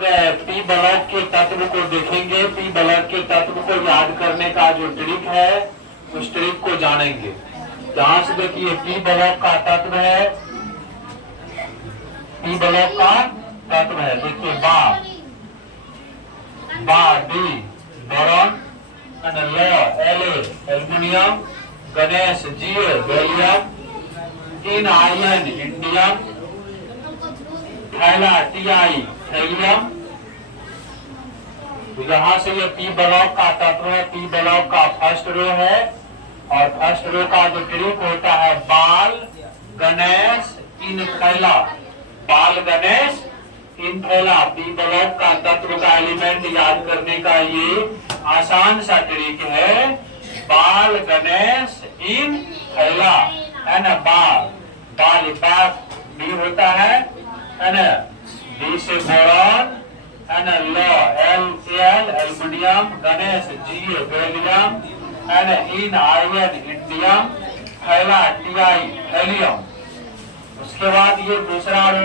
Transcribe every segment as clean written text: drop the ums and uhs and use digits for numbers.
P block के तत्व को देखेंगे। पी ब्लॉक के तत्व को याद करने का जो ट्रिक है उस ट्रिक को जानेंगे। ध्यान से देखिए, पी ब्लॉक का तत्व है, पी ब्लॉक का तत्व है, देखिए D boron, aluminium, Ganesh gallium, ion indium, थैला थैलियम। तो यहाँ से ये पी ब्लॉक का तत्व है। पी ब्लॉक का फर्स्ट रो है और फर्स्ट रो का जो ट्रिक होता है बाल गणेश इन थैला, बाल गणेश इन थैला। पी ब्लॉक का तत्व का एलिमेंट याद करने का ये आसान सा ट्रिक है। बाल गणेश इन थैला है ना। बाल बी होता है ना, बी से बोरॉन है ना, एल्युमिनियम, गणेश गैलियम है ना, इन आयन इंडियम, थैला थैलियम। उसके बाद ये दूसरा रो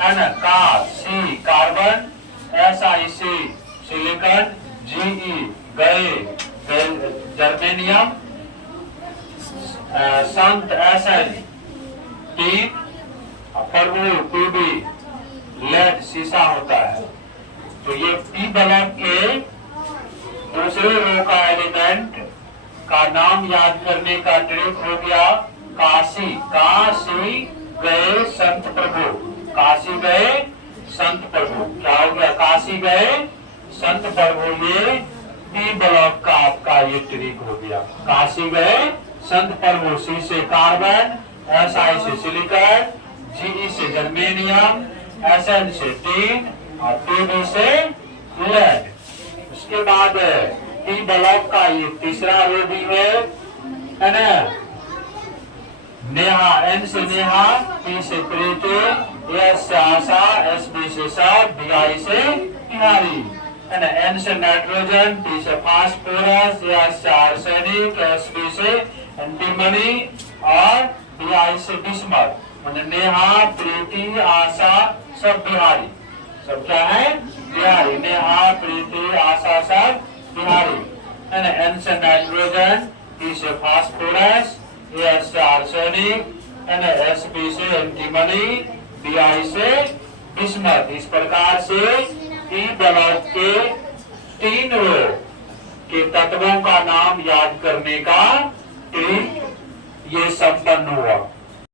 है ना, कार्बन, सिलिकॉन, जर्मेनियम, संत टीन, लेड शीशा होता है। तो ये पी ब्लॉक के दूसरे रो का एलिमेंट का नाम याद करने का ट्रिक हो गया काशी गए संत प्रभु। काशी गए संत प्रभु, क्या हो गया? काशी गए संत प्रभु। ये पी ब्लॉक का आपका ये ट्रिक हो गया। काशी गए संत प्रभु। सी से कार्बन, से सिलिकॉन, से जर्मेनियम, Sn से टीन और Tb से लेड। उसके बाद पी ब्लॉक का ये तीसरा रो भी है ना, नेहा, N से नेहा, P से प्रीति, S से आशा, SB से सब, BI से बिहारी है ना। N से नाइट्रोजन, T से फास्फोरस, S से आर्सेनिक, SB से एंटीमनी और BI से बिस्मथ। नेहा, प्रीति, आशा सब बिहारी, सब क्या है? बिहारी। नेहा, प्रीति, आशा सब बिहारी है ना। N से नाइट्रोजन, T से फास्फोरस, S से आर्सेनिक है ना, SB से एंटीमनी, BI से बिस्मथ। इस प्रकार से पी ब्लॉक के 3 रो के तत्वों का नाम याद करने का ट्रिक ये संपन्न हुआ।